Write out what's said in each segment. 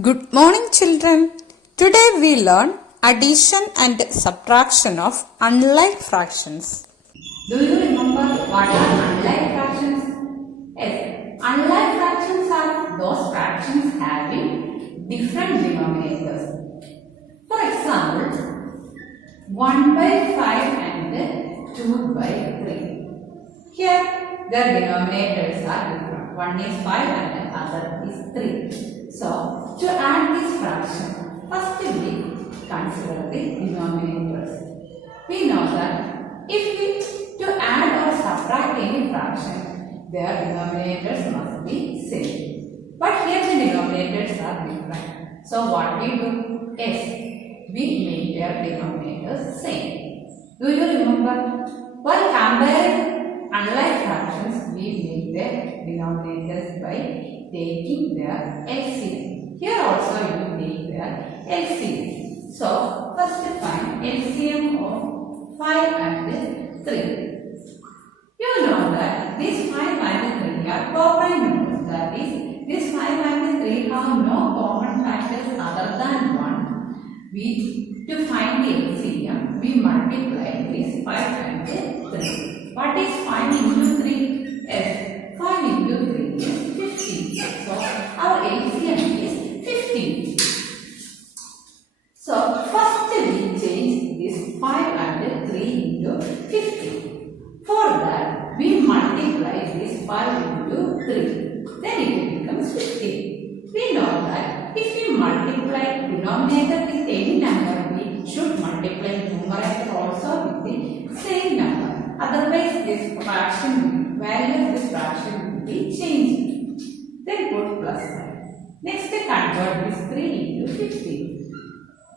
Good morning, children. Today we learn addition and subtraction of unlike fractions. Do you remember what are unlike fractions? Yes, unlike fractions are those fractions having different denominators. For example, 1 by 5 and 2 by 3. Here, their denominators are different. One is 5 and the other is 3. So, to add this fraction, first we consider the denominators. We know that to add or subtract any fraction, their denominators must be same. But here the denominators are different. So, what we do is, we make their denominators same. Do you remember? While comparing unlike fractions, we make their denominators by taking their LCM. Here also you take their LCM. So, first find LCM of 5 and 3. You know that these 5 and 3 are co-prime numbers. That is, these 5 and 3 have no common factors other than 1. To find the LCM, we multiply these 5 and 3. What is 5 into 3? Yes, 5 into 3 is 15. So, our LCM is 15. So, first we change this 5 and 3 into 15. For that, we multiply this 5 into 3. Then it becomes 15. We know that if we multiply denominator with any number, we should multiply numerator also with the same number. Otherwise, this fraction, value of this fraction will be changed. Then put plus sign. Next, convert this 3 into 15.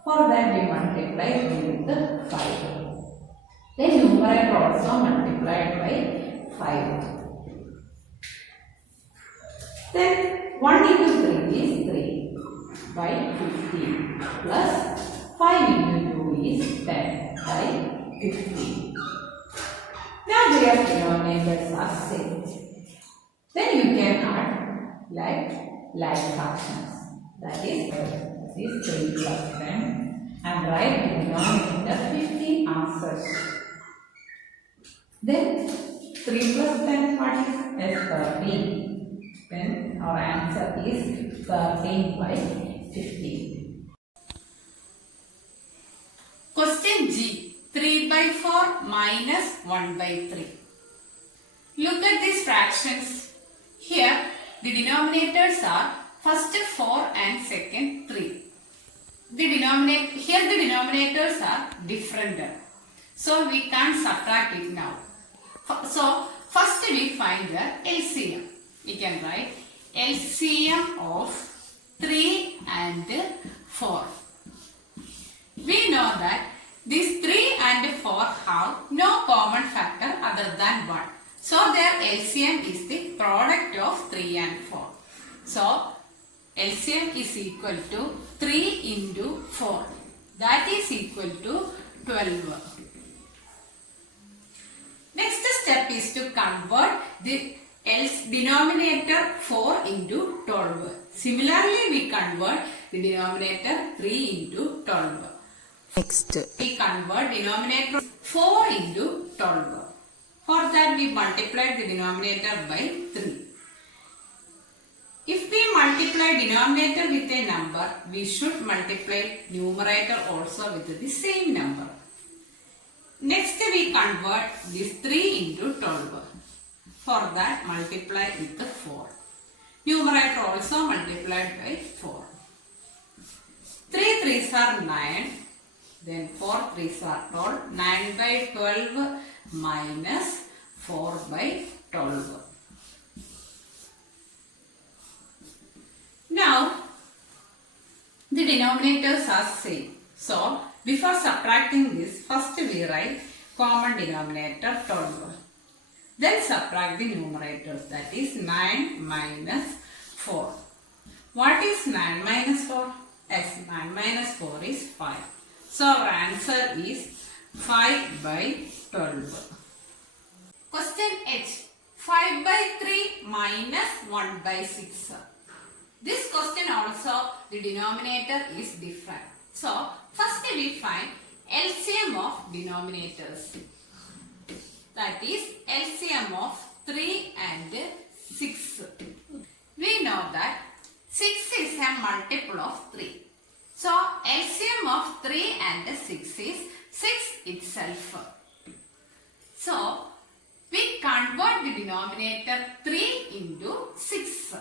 For that, we multiply with the 5. Then numerator also multiplied by 5. Then 1 into 3 is 3 by 15 plus 5 into 2 is 10 by 15. Now their denominators are same. Then you can add like fractions. That is 3 plus 10 and write the denominator 15 answers. Then 3 plus 10 what is 13. Then our answer is 13 by 15. Question G. 3 by 4 minus 1 by 3. Look at these fractions. Here the denominators are first 4 and second 3. Here the denominators are different. So we can't subtract it now. So first we find the LCM. We can write LCM of 3 and 4. We know that these 3 and 4 have no common factor other than 1. So their LCM is the product of 3 and 4. So LCM is equal to 3 into 4. That is equal to 12. Next step is to convert the denominator 4 into 12. Similarly, we convert the denominator 3 into 12. Next, We convert denominator 4 into 12. For that, we multiply the denominator by 3. If we multiply denominator with a number, we should multiply numerator also with the same number. Next, we convert this 3 into 12. For that, multiply with the 4. Numerator also multiplied by 4. 3 3s are 9. Then 4 3s are 12. 9 by 12 minus 4 by 12. Now, the denominators are same. So, before subtracting this, first we write common denominator 12. Then subtract the numerators, that is 9 minus 4. What is 9 minus 4? Yes, 9 minus 4 is 5. So our answer is 5 by 12. Question H. 5 by 3 minus 1 by 6. This question also the denominator is different. So first we find LCM of denominators. That is LCM of 3 and 6. We know that 6 is a multiple of 3. So LCM of 3 and 6 is 6 itself. So we convert the denominator 3 into 6.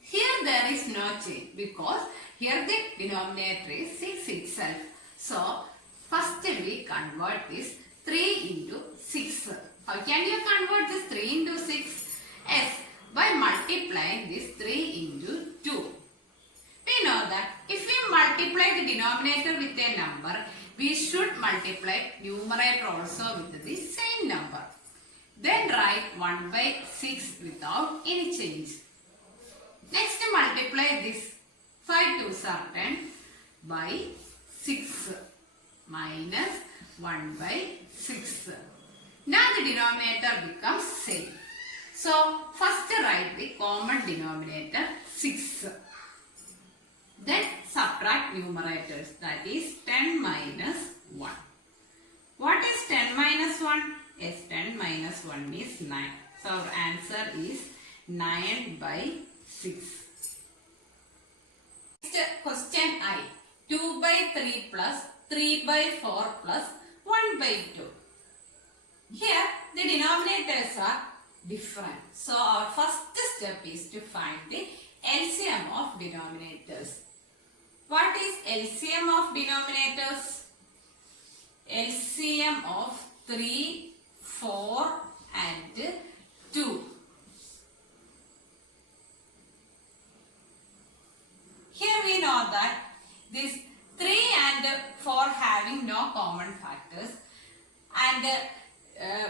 Here there is no change because here the denominator is 6 itself. So first we convert this 3 into 6. How can you convert this 3 into 6? Yes, by multiplying this 3 into 2. We know that if we multiply the denominator with a number, we should multiply numerator also with the same number. Then write 1 by 6 without any change. Next multiply this 5 2s are 10 by 6 minus 1 by 6. Now the denominator becomes same. So first write the common denominator 6. Then subtract numerators, that is 10 minus 1. What is 10 minus 1? Yes, 10 minus 1 is 9. So our answer is 9 by 6. Next question I. 2 by 3 plus 3 by 4 plus 1 by 2. Here the denominators are different. So our first step is to find the LCM of denominators. What is LCM of denominators? LCM of 3, 4 and 2. Here we know that this 3 and 4 having no common factors, and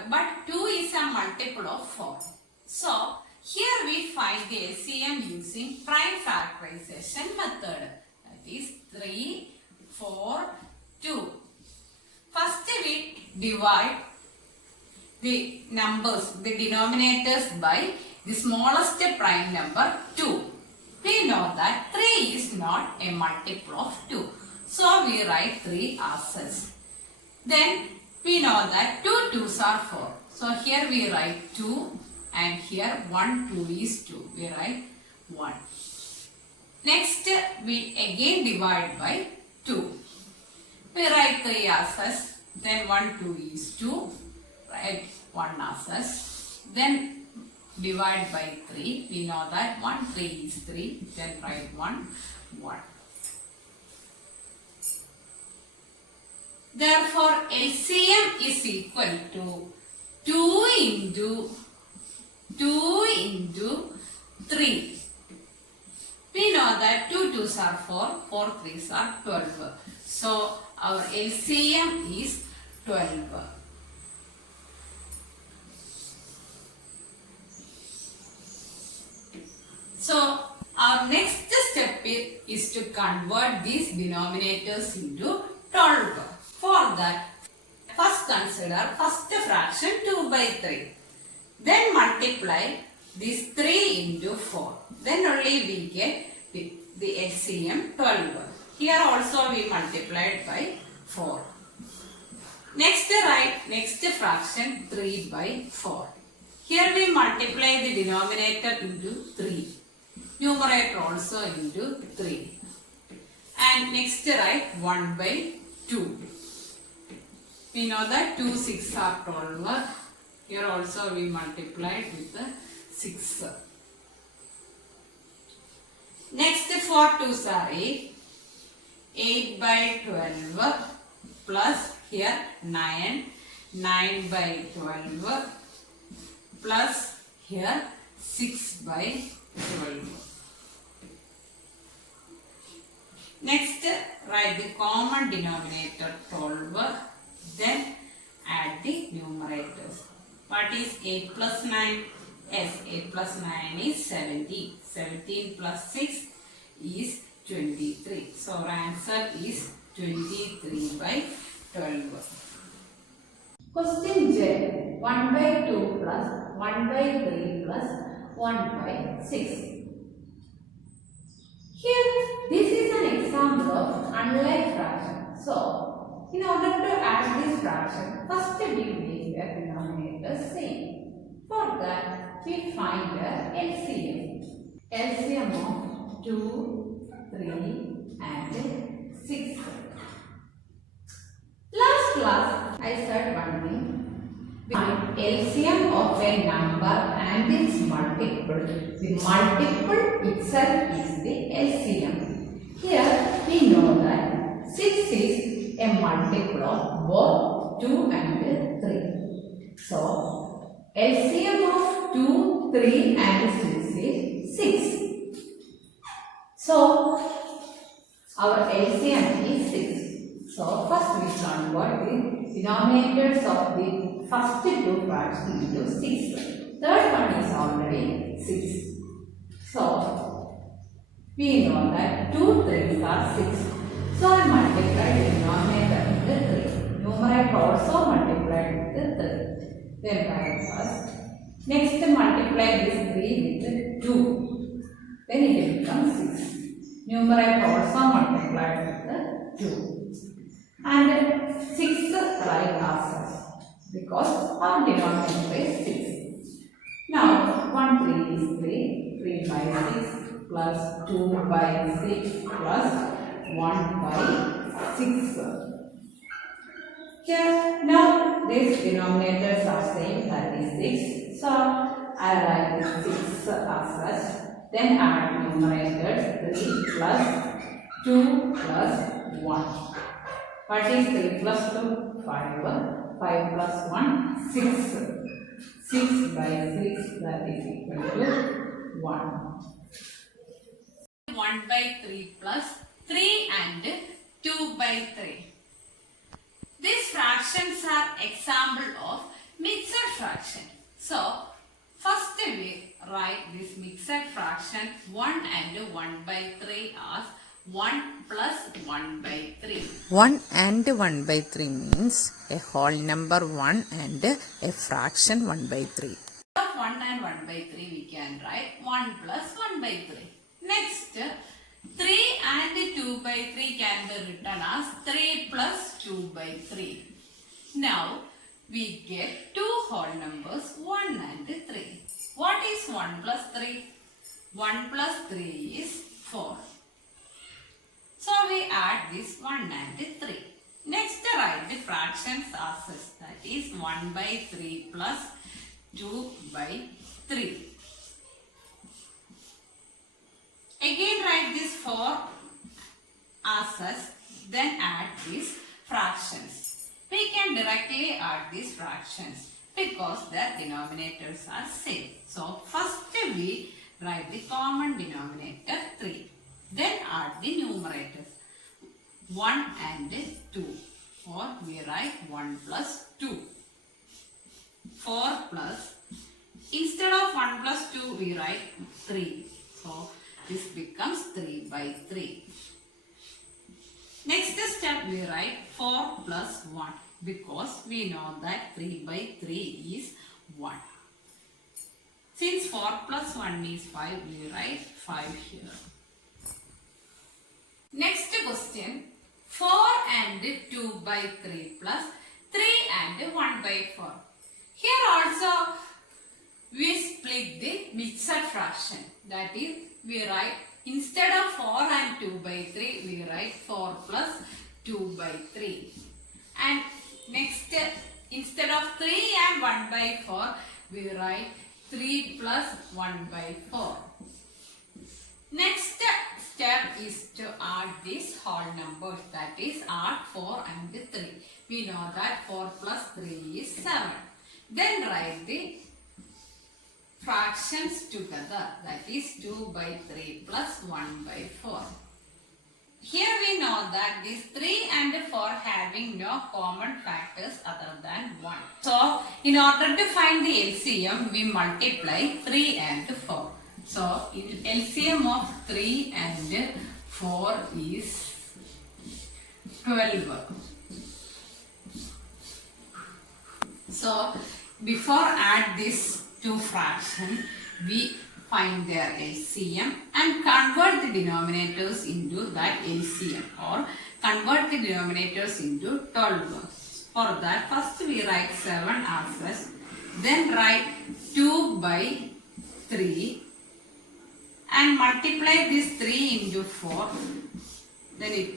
but 2 is a multiple of 4. So here we find the LCM using prime factorization method. That is 3, 4, 2. First we divide the numbers, the denominators by the smallest prime number 2. We know that 3 is not a multiple of 2. So we write 3 as such. Then we know that 2 2s are 4. So here we write 2 and here 1 2 is 2. We write 1. Next we again divide by 2. We write 3 as such. Then 1 2 is 2. Write 1 as such. Then divide by 3. We know that 1 3 is 3. Then write 1 1. Therefore LCM is equal to 2 into 3. We know that 2 2s are 4, 4 3s are 12. So our LCM is 12. So our next step is to convert these denominators into 12. For that, first consider first fraction 2 by 3. Then multiply this 3 into 4. Then only we get the LCM 12. Here also we multiplied by 4. Next write next fraction 3 by 4. Here we multiply the denominator into 3. Numerator also into 3. And next write 1 by 2. We know that 2 6 are 12. Here also we multiplied with the 6. Next 4 2s are 8. 8 by 12 plus here 9. 9 by 12 plus here 6 by 12. Next write the common denominator 12. Then add the numerators. What is 8 plus 9? Yes, 8 plus 9 is 17. 17 plus 6 is 23. So our answer is 23 by 12. Question J. 1 by 2 plus 1 by 3 plus 1 by 6. Here, this is an example of unlike fraction. So, in order to add this fraction, first we make the denominator same. For that, we find the LCM. LCM of 2, 3 and 6. Last class, I said one thing. Find LCM of a number and its multiple. The multiple itself is the LCM. Here we know that 6 is a multiple of both 2 and 3. So LCM of 2, 3 and 6 is 6. So our LCM is 6. So first we convert the denominators of the first two fractions into 6. Third one is already 6. So we know that 2 3s are 6. So I multiply the denominator with 3. Numerator also multiplied with 3. Then write first. Next multiply this 3 with 2. Then it becomes 6. Numerator also multiplied with 2. And 6 right answer because our denominator is 6. Now 1 3 is 3. 3 by 6 plus 2 by 6 plus 1 by 6. Here now these denominators are same, that is 6. So I write 6 as such. Then add numerators 3 plus 2 plus 1. What is 3 plus 2? 5. 5 plus 1? 6. 6 by 6, that is equal to 1. 1 by 3 plus 3 and 2 by 3. These fractions are example of mixed fraction. So, first we write this mixed fraction 1 and 1 by 3 as 1 plus 1 by 3. 1 and 1 by 3 means a whole number 1 and a fraction 1 by 3. Of 1 and 1 by 3 we can write 1 plus 1 by 3. Next, 3 and 2 by 3 can be written as 3 plus 2 by 3. Now, we get two whole numbers 1 and 3. What is 1 plus 3? 1 plus 3 is 4. So we add this 1 and 3. Next write the fractions as such, that is 1 by 3 plus 2 by 3. Again write this 4 as such, then add these fractions. We can directly add these fractions because their denominators are same. So first we write the common denominator 3. Then add the numerators 1 and 2. Or we write 1 plus 2. 4 plus, instead of 1 plus 2 we write 3. So this becomes 3 by 3. Next step we write 4 plus 1 because we know that 3 by 3 is 1. Since 4 plus 1 is 5, we write 5 here. Next question, 4 and 2 by 3 plus 3 and 1 by 4. Here also we split the mixed fraction. That is, we write instead of 4 and 2 by 3, we write 4 plus 2 by 3. And next, instead of 3 and 1 by 4, we write 3 plus 1 by 4. Next step is to add these whole numbers, that is add 4 and 3. We know that 4 plus 3 is 7. Then write the fractions together, that is 2 by 3 plus 1 by 4. Here we know that these 3 and 4 having no common factors other than 1. So in order to find the LCM, we multiply 3 and 4. So in LCM of 3 and 4 is 12. So before add this two fraction, we find their LCM and convert the denominators into that LCM or convert the denominators into 12. For that, first we write 7 as first, then write 2 by 3 and multiply this 3 into 4. Then it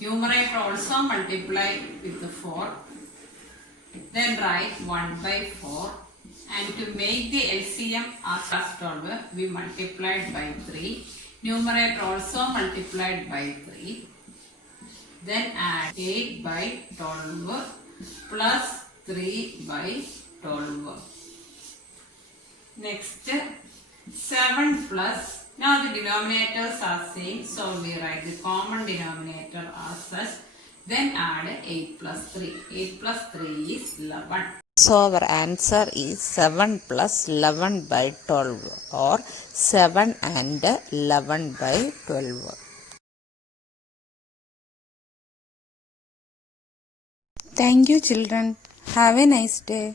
numerator also multiply with the 4. Then write 1 by 4. And to make the LCM as 12, we multiplied by 3. Numerator also multiplied by 3. Then add 8 by 12 plus 3 by 12. Next, 7 plus, now the denominators are same, so we write the common denominator as such. Then add 8 plus 3. 8 plus 3 is 11. So our answer is 7 plus 11 by 12 or 7 and 11 by 12. Thank you children. Have a nice day.